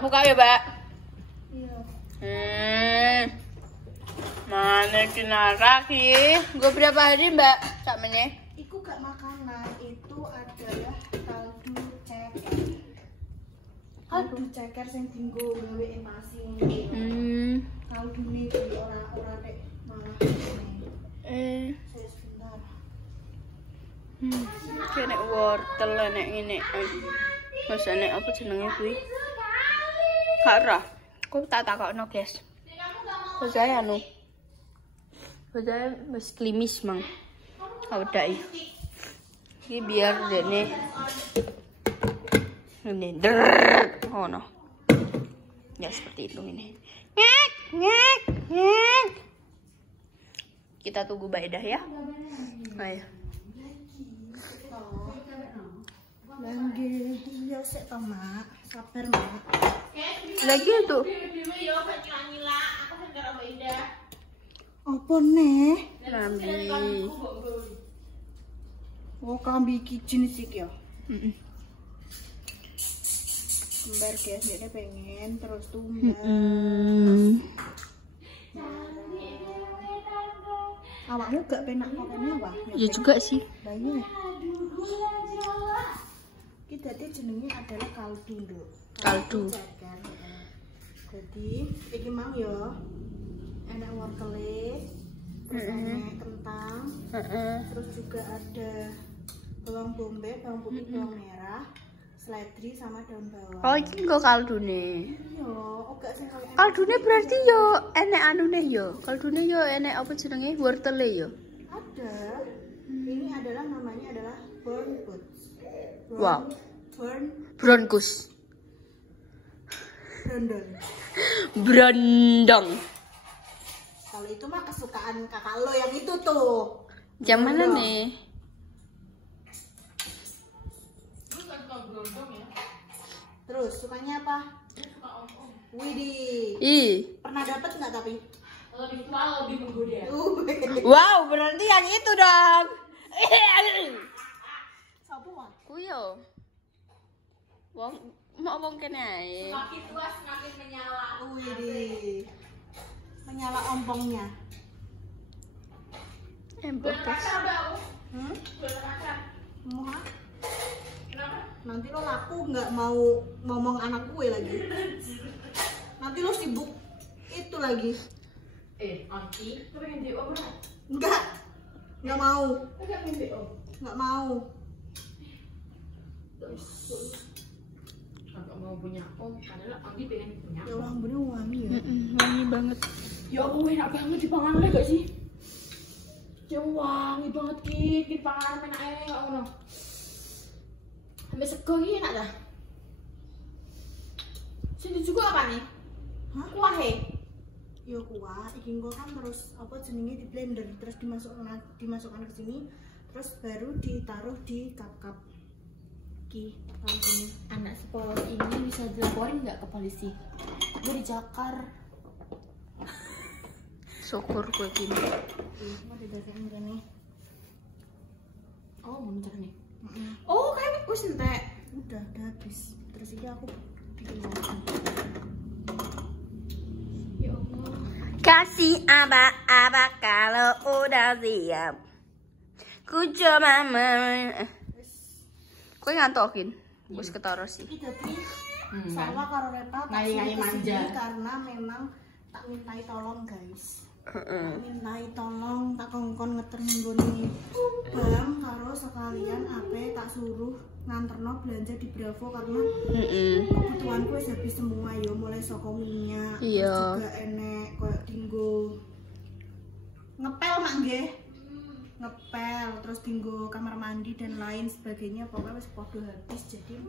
Tak buka ya, Mbak? Iya. Mana kinara ki? Gue berapa hari, Mbak? Cak meneh. Iku gak makanan, itu adalah kaldu ceker. Kaldu ceker sing dinggo gawe emasi ngene. Kaldune di ora nek malah ngene. Sebentar. Kene wortel nek ngene. Mas nek apa jenenge kuwi? Kara. Kok tak takokno, guys. Kok saya anu. Kok saya wis klimis, Mang. Awedake. Iki biar dene ini oh no. Ya seperti itu ini. Ngek, ngek, ngek. Kita tunggu Baidah ya. Ayo. Langge, iya sik to, Mak. Sabar, Mak. Lagi tuh. Apa nih? Lambi. Oh, kambi iki jenis iki ya. Kembar guys, dia pengen terus tumbang. Awakmu gak penak kokene apa? Ya juga sih. Lah iya. Iki dadi jenenge adalah kaldu, Nduk. Kaldu. Ceker. Jadi iki mang ya enak wortele, terus enak kentang, terus juga ada bawang bombay, bawang putih, bawang merah, seledri sama daun bawang. Oh, iki nggo kaldune. Iya, gak sing kaya Kaldune berarti yo enek anune yo. Kaldune yo enek apa jenenge? Wortele yo. ada. Ini adalah namanya adalah burn boots. Wow. Burn Bronkus. brondol. Brondong. Kalau itu mah kesukaan kakak lo yang itu tuh. Jam mana Brondong. nih? Terus sukanya apa? Widih. Ih. Pernah dapat nggak tapi? Lebih tua lebih menggoda. Wow, berarti yang itu dong. Sopo mah? Kuyo. Wong mau wong kene ae. Semakin tua semakin menyala. Widih. Menyala ompongnya. Empok guys. Muha? Nanti lo laku nggak mau ngomong anak gue lagi. Nanti lo sibuk itu lagi. Anti, lu pengen DO berat? Nggak mau, Pengen DO? nggak mau. Agak mau punya om, padahal Anti pengen punya Ya Allah, bener wangi ya. Wangi banget. Ya Allah, enak banget dipangan gak sih? Ya wangi banget Kit pangan enak aja gak ngono. Sampai sego ini enak dah. Sini juga apa nih? Hah? Kuah he? Ya kuah, iki engko kan terus apa jenenge di blender, terus dimasukkan ke sini, terus baru ditaruh di cup-cup. Ki, tahu gini. Anak sekolah ini bisa dilaporin nggak ke polisi? Gue dijakar. Syukur gue gini. Mau dibagiin gini. Oh, mau mencari nih. Oh, kayak gue sentek. Udah habis. Terus ini aku bikin lagi. Ya Allah. Kasih apa kalau udah siap. Ku coba Kue ngantokin. Wis ketara sih. Iki dadi Sarwa karo Reta tak Ngai-ngai manja. karena memang tak mintai tolong guys. Mintai tolong tak kongkon ngeter nggone Bang karo sekalian ape tak suruh nganterno belanja di Bravo karena kebutuhanku wis habis semua yo, mulai saka minyak, Iya. terus juga enek koyo dinggo ngepel mak nggih. Ngepel, terus dinggo kamar mandi dan lain sebagainya, pokoknya wis podo habis, jadi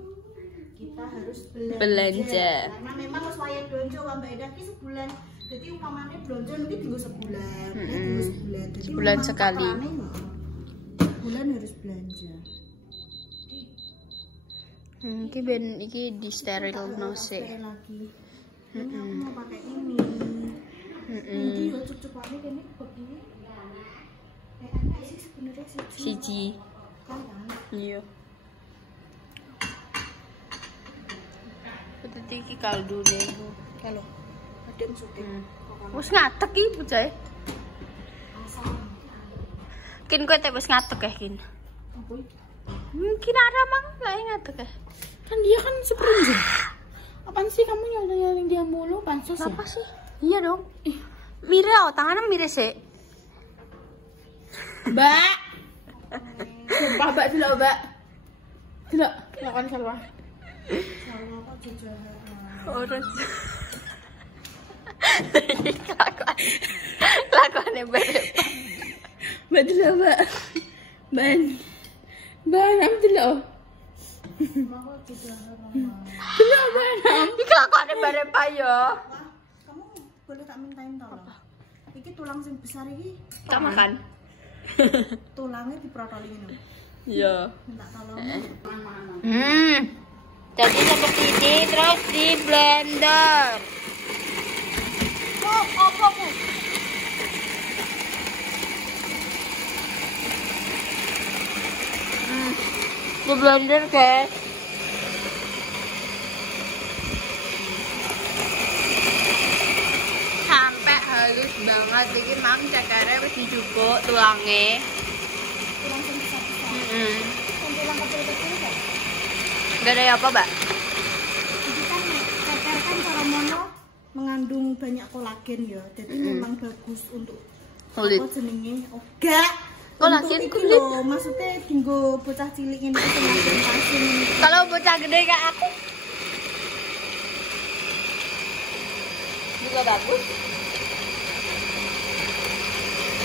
kita harus belanja. Karena memang wis wayah belanja Mbak Eda ki sebulan. Jadi umpamane belanja nanti dinggo sebulan, dinggo sebulan. Jadi Sebulan memang sekali. takarannya, sebulan harus belanja. Iki ben iki di steril no sih. Pakai lagi. Ini aku mau pakai ini. Ini yo cucuk-cucukane kene begini. Enak sih sebenarnya Siji. Kan? Iya. Udah Berarti iki kaldune. Kalau ada yang syuting. Wis ngatek iki bocahe. Kin kowe teh wis ngatek ya, Kin. Apa iki? Mungkin ada mang lah ngatek ya. Kan dia kan seperenjing. Apaan sih kamu nyaling dia mulu? Pansos ya? Apa sih? Iya dong. Mire oh, tangannya mire sih. Mbak. Sumpah Mbak dulu, Mbak. Dulu, lakukan Salwa. Salwa kok jajahan. Orang. Lakuannya beda. Mbak dulu, Mbak. Ban. Banam dulu. Mama kok jajahan, Mama. Dulu, banam. Iki lakuannya beda payo. Wah, kamu boleh tak mintain tolong? Iki tulang sing besar iki. Tak makan. Tulangnya diprotoli ini. Iya. Minta tolong. Jadi seperti ini terus di blender. Oh, apa Bu? Di blender guys. Sampai halus banget, bikin mam cakarnya wis dijupuk tulangnya. Tulang sing besar-besar. Yang tulang kecil-kecil kan? Gak ada apa, Mbak? Jadi kan ceker kan cara mono mengandung banyak kolagen ya. Jadi memang bagus untuk Kulit. apa jenenge? Enggak. Kolagen Untuk iki kulit. lho, maksudnya dinggo bocah cilik ini sing pasien ini. Kalau bocah gede kayak aku juga bagus.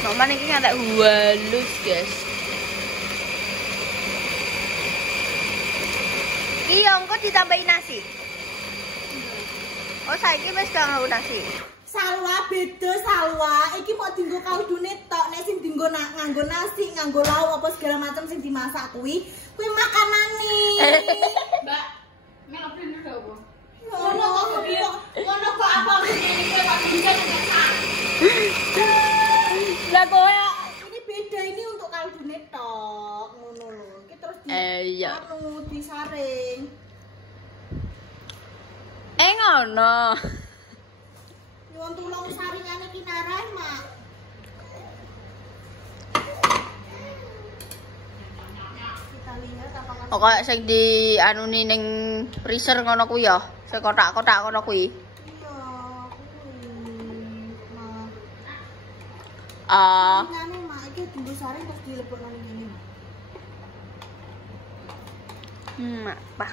Mama ini ada halus guys. Iya, engkau ditambahin nasi. Oh, saya ini wis gak nganggo nasi. Salwa beda Salwa. Iki mau dinggo kaldune tok, nek sing dinggo nganggo nasi, nganggo lauk apa segala macam sing dimasak kuwi makanane. Mbak, melok blender gak apa? Ngono kok apa ngene kowe kok bisa sak. Lah kowe Ini beda, ini untuk kaldune tok, ngono lho. Iki terus di iya. anu disaring. Ngono. Nyuwun tulung saringane kinara, Mak. Kita lihat apakah Pokoknya sing di anu ning freezer ngono kuwi ya. Sing kotak-kotak ngono kuwi. iya, Mak. Ah, Saringane, Mak, iki dinggo saring terus dilebokno ning ngene. apa?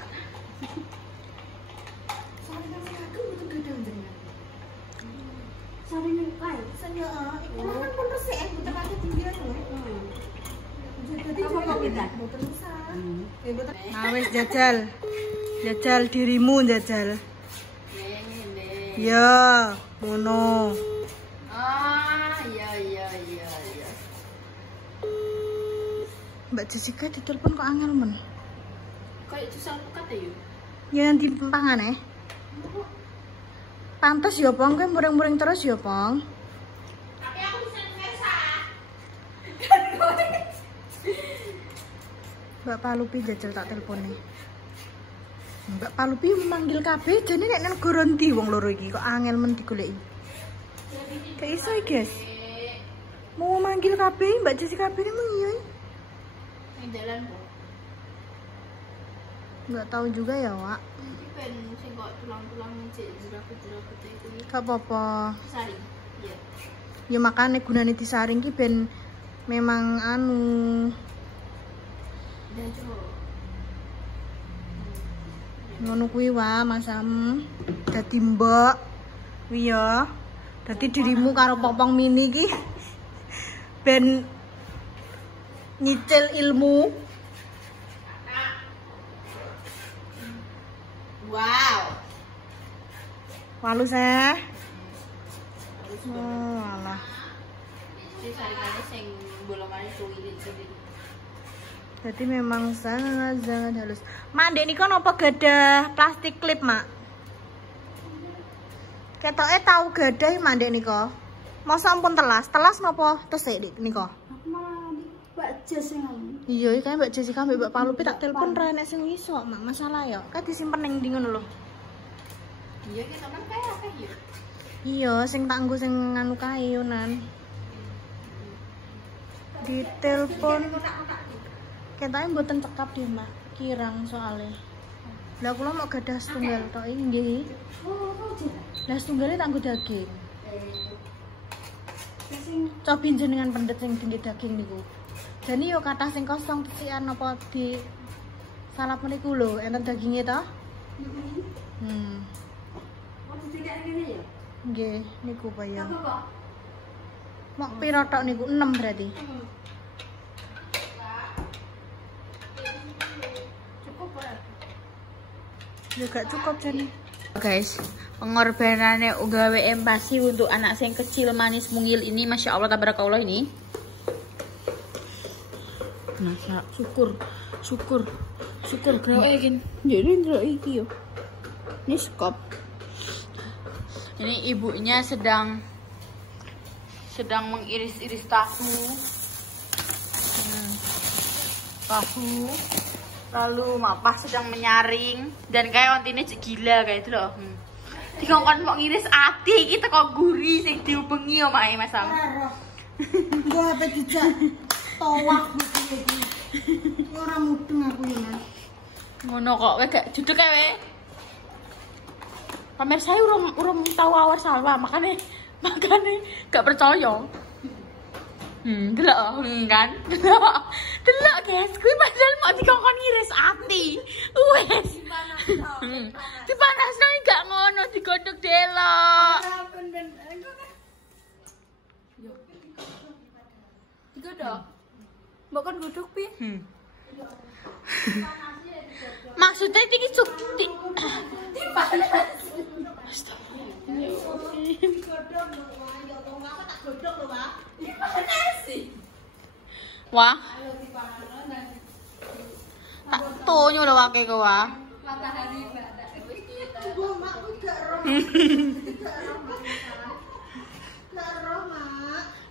Saringane aku butuh gedang jenengan. Saringane kae, saya iki makan pun resik, butuh kate pinggiran lho. Jadi apa kita? Butuh rusak. Nah, wis jajal. Jajal dirimu jajal. Ya, ngono. Ah, iya. Mbak Jessica ditelepon kok angel men. Kayak susah buka ya? Ya nanti pangan Pantes ya, Pong, kowe muring-muring terus ya, Pong. Tapi aku bisa biasa. Mbak Palupi jajal tak telepone. Mbak Palupi memanggil kabeh jane nek nang negara ndi wong loro iki kok angel men digoleki. Kayak iso iki, guys. Mau manggil kabeh Mbak Jessica kabeh emang iya. Yang jalan kok. Enggak tahu juga ya, Wak. Iki pen sing kok tulang-tulang cek jeraput-jeraput itu. Gak apa-apa. Saring. Iya. Ya makane gunane disaring ki ben memang anu Udah coba. ngono kuwi wae Masam. Dadi mbok kuwi ya. Dadi dirimu karo Popong Mini ki ben nyicil ilmu. Wow. Walus oh, alah. Jadi saringannya sing bolongannya suwilit. Jadi memang sangat halus. Mak, Dek niko napa gadah plastik klip, Mak? Ketoke tahu gadah Mak Dek niko. Masa ampun telas napa tesik Dik niko? Aku malah di Mbak Jas yang Iya, iki Mbak Jessica mbek Mbak Palupi tak telepon ra nek sing iso, Mak. Masalah ya. Kan disimpen ning ndi ngono lho. Iya ki sampean kae akeh ya. Iya, sing tak nggo sing nganu kae yonan. Ditelepon. Ketake mboten cekap di Mak. Kirang soalnya. Lah kula mau gadah setunggal tok iki nggih. Lah setunggale tak nggo daging. Cobi jenengan pendet sing tinggi daging niku. Jane yo kathah sing kosong tesikan apa di salap meniku lho, enten dagingnya toh? Oh, tidak ngene ya. Nggih, niku Pak ya. Mok piro tok niku 6 berarti. Cukup ora? Ya gak cukup jane. Guys, pengorbanannya gawe empati untuk anak yang kecil manis mungil ini, masya Allah tabarakallah ini. Nah, syukur gerakin. Jadi gerak iki yo. Ini skop. Ini ibunya sedang mengiris-iris tahu. Tahu. Lalu Mapah sedang menyaring dan kayak ontine gila kayak itu loh. Dikongkon mau ngiris ati iki teko guri sing diubengi omahe Mas Sam. Gua apa dijak towak iki. Ora mudeng aku ya, Mas. Ngono kok kowe gak judek kae we. Pemirsa urung tahu awar salwa, makane gak percaya. Delok kan. Delok guys, kuwi padahal mau dikongkon ngiris ati. Wes. Dipanasno gak ngono digodhog delok. Digodhog. Mbok kan godhog pi. Maksudnya iki cukti. Wah. Tak tonyo lho wake ko wah. Matahari Mbak.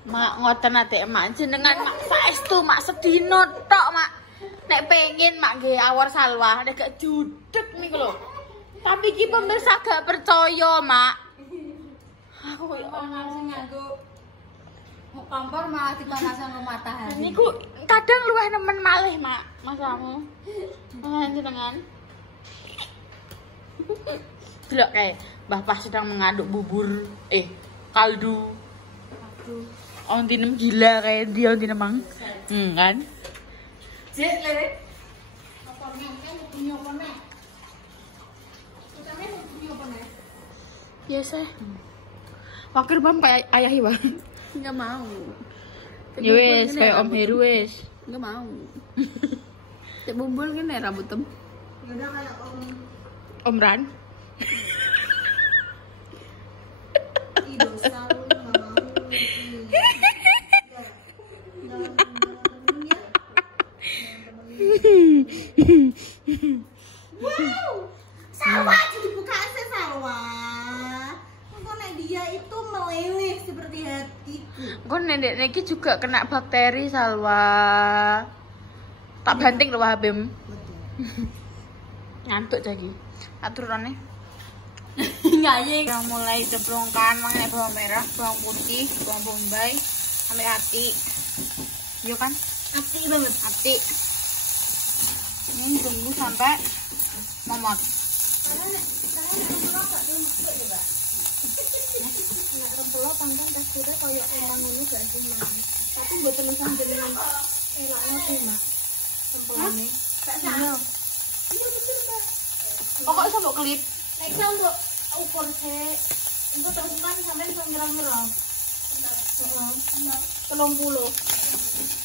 Mak ngoten ate emak jenengan mak saestu mak sedino tok mak. Nek pengen mak nggih awar salwa nek gak judeg niku lho. Tapi iki pemirsa gak percaya mak. Aku ya Sing nganggo kompor malah dipanasan ke matahari. niku kadang luwih nemen malih mak masamu. Jenengan. Delok kae Mbah Pas sedang mengaduk bubur kaldu. Ontinem gila kayak dia ontinem mang. Kan? Jek le. Biasa. Wakil bang kayak ayah iba. Enggak mau. Ya wes kayak Om Heru wes. Enggak mau. Cek bumbul kene rambut tem. Udah kayak Om Ran. dosa lu enggak mau. Wow, sawah jadi buka sih sawah. Kok nek dia itu meleleh seperti hatiku. Gue nenek neki juga kena bakteri salwa. Tak banting loh Habim. Ngantuk lagi. Aturannya. Ngaye. Yang mulai ceplongkan mengenai bawang merah, bawang putih, bawang bombay, sampai ati. Iya kan? Ati banget. Ati. Ini tunggu sampai momot. Rempelo panggang teksturnya kayak emang ngono gak sih Mas? Tapi mbok telusan jenengan elakno sih Mak. Rempelane. Iya. Pokoknya saya mau klip. Nek untuk ukur sik. Engko terus kan sampean iso ngira-ngira. Heeh. 30.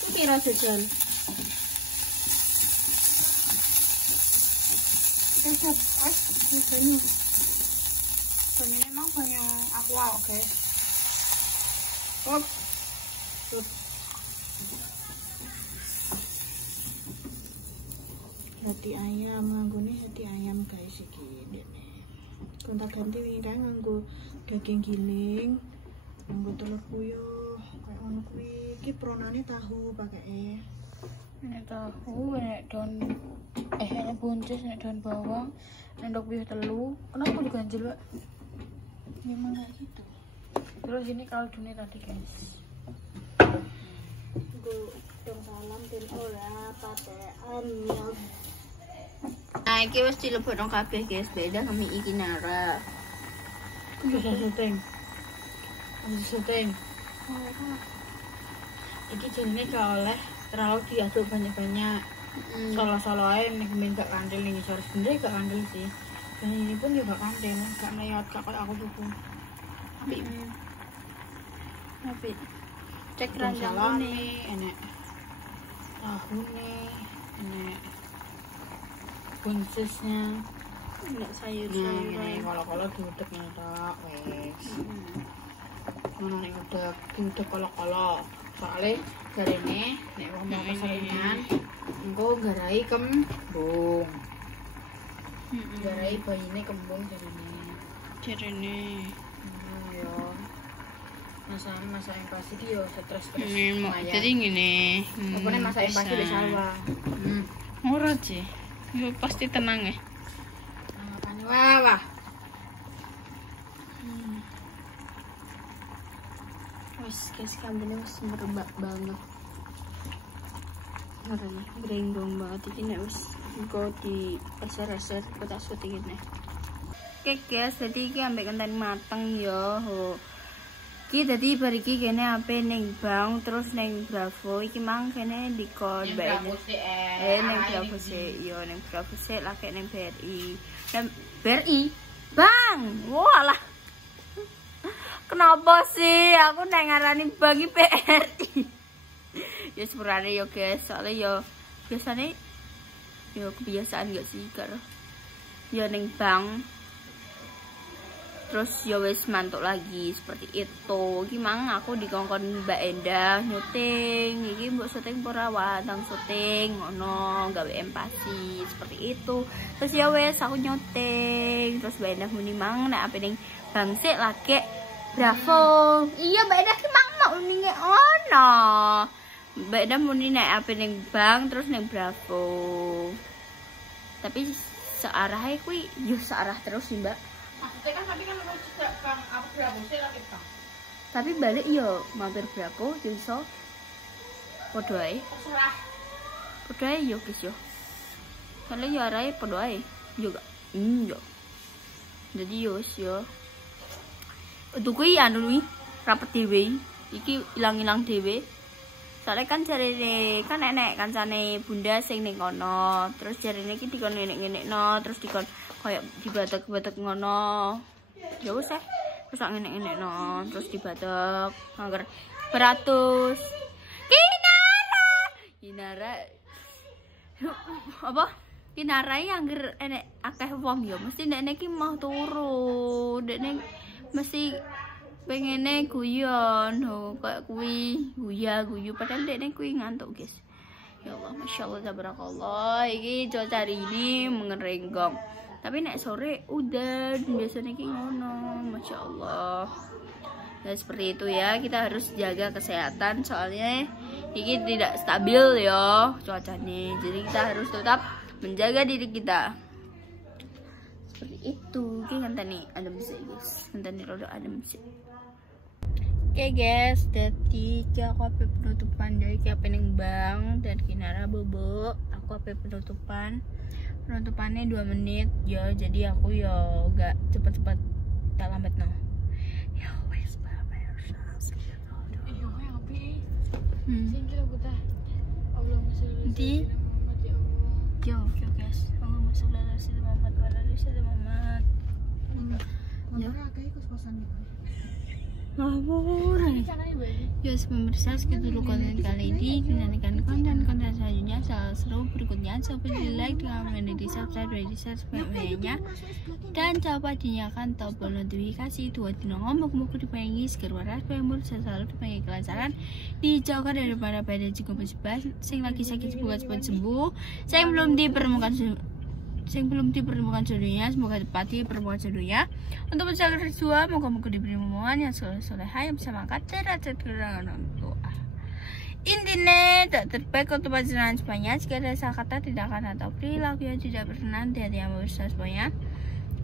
Ku kira jajan. Tetap, misalnya. Banyak emang banyak aqua, oke. Hati ayam, nganggone hati ayam guys iki dene. Gonta-ganti wingi kae nganggo daging giling, nganggo telur puyuh, kayak ngono kuwi. Iki pronane tahu pakeke. Nek tahu, nek daun ini buncis, ini daun bawang, endok biru telu. Kenapa diganjel, Mbak? Memang kayak gitu. Terus ini kaldunya tadi, guys. Gue salam dan ora patean ya. Nah, ini wis dilebokno kabeh, guys. Beda sama iki Nara. Bisa syuting. Iki jenenge gak oleh terlalu diaduk banyak-banyak. Solo-solo aja nih minta kandil ini harus sebenarnya gak kandil sih. Dan ini pun juga kandil, gak melihat kakak aku buku. Tapi cek ranjang ini enek tahu nih, enek buncisnya, enek sayur ini kalau diudek nyetak wes. Mana nih diudek kalau soalnya garene nek wong mau keseringan engko garai kembung. Garai bayine kembung jarene. Yo. Masa yang pasti dia stres. Jadi gini. Pokoknya masa yang pasti di sawah. Ora sih. Yo pasti tenang ya. Makanya wah. Wes guys, kambingnya wis merebak banget. Karena berenggong banget ini wis engko di eser-eser kotak syuting ini. Oke guys, jadi iki ambek kentang mateng ya. Iki dadi bar iki kene ape ning Bang terus ning Bravo iki mang kene dikon bae. Ning Bravo sik, yo ning Bravo sik lagi ning BRI. BRI. Bang, walah. Kenapa sih aku nek ngarani Bang iki BRI? Ya sepurane yo guys, soalnya yo biasane yo kebiasaan gak sih karo. Yo ning Bang terus ya wis mantuk lagi seperti itu. Gimana aku dikongkon Mbak Endah nyuting iki mbok syuting ora watang syuting ngono gawe empati seperti itu. Terus ya wis aku nyuting terus Mbak Endah muni mang nek ape ning Bang sik lagi Bravo. Iya Mbak Endah ki mang mau ning ono. Mbak Endah muni nek ape ning Bang terus ning Bravo. Tapi searah kuwi yo searah terus sih Mbak. Maksudnya kan tapi kan tidak Bang aku Bravo sih lagi Bang. Tapi balik yo mampir Bravo yo iso padha ae. Terserah. Padha ae yo guys yo. Kalau yo arahe padha ae juga. Yo. Jadi yo yo. Untuk kuwi anu kuwi rapet dhewe. Iki ilang-ilang dhewe. Soalnya kan jarene kan enek kancane Bunda sing ning kono. Terus jarene iki dikon ngene-ngenekno terus dikon kayak dibatek-batek ngono. Ya wis terus sak ngene-ngenekno terus dibatek angger beratus. Kinara apa? Kinara angger enek akeh wong ya mesti nek iki mau turu. Dekne mesti pengene guyon kayak kuwi guyu padahal dekne kuwi ngantuk guys. Ya Allah, masyaallah tabarakallah. Iki cuaca hari ini mengerenggong. Tapi nek sore udah biasanya ki ngono, masyaallah. Ya seperti itu ya, kita harus jaga kesehatan soalnya ini tidak stabil ya cuacanya. Jadi kita harus tetap menjaga diri kita. Seperti itu. Ki ngenteni adem sih guys. Ngenteni rada adem sih. Oke guys, jadi aku apa penutupan dari apa ning Bang dan Kinara Bobo. Aku apa penutupannya 2 menit ya, jadi aku ya gak cepet-cepet tak lambat no. Ya wes pemirsa sekitar. Iya kayak api. Sing kira buta. Allahumma sholli Di yo guys. Allahumma sholli ala sayyidina Muhammad wa ala ali sayyidina Muhammad. Ya kayak kos-kosan gitu. Ngawur. Ya pemirsa segitu dulu konten kali ini. Nantikan konten-konten selanjutnya seru berikutnya. Coba di like, komen, di subscribe, di share sebanyak-banyaknya. Dan coba dinyalakan tombol notifikasi. Dua dino ngomong-ngomong dipengi seger waras pemur selalu dipengi kelancaran. Dijauhkan dari para badan juga musibah. Sing lagi sakit semoga cepat sembuh. Sing belum dipertemukan jodohnya semoga cepat dipertemukan jodohnya. Untuk menjaga restu moga-moga diberi momongan yang soleh-solehah yang bisa mengangkat derajat gerangan orang tua. Intinya tak terbaik untuk panjenengan semuanya. Jika ada salah kata, tindakan atau perilaku yang tidak berkenan di hati yang berusaha semuanya,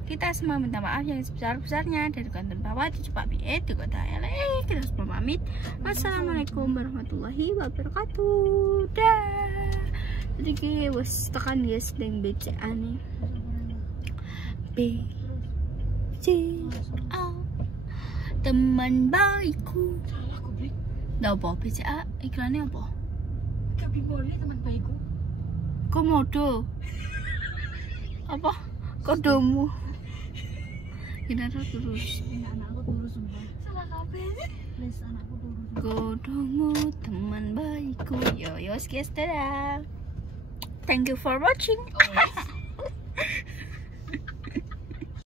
kita semua minta maaf yang sebesar-besarnya. Dari konten bawah di Cepak BE di kota LA, kita semua pamit. Wassalamualaikum warahmatullahi wabarakatuh. Dah. Jadi wes tekan guys dengan BCA nih. B C A teman baikku. Salah goblok. Nggak apa BCA iklannya apa? Gak boleh teman baikku. Komodo. Apa? Kodomu. Kita terus. Anakku turun semua. Salah kabeh. Wis anakku turun. Kodomu teman baikku. Yo guys, dadah. Thank you for watching.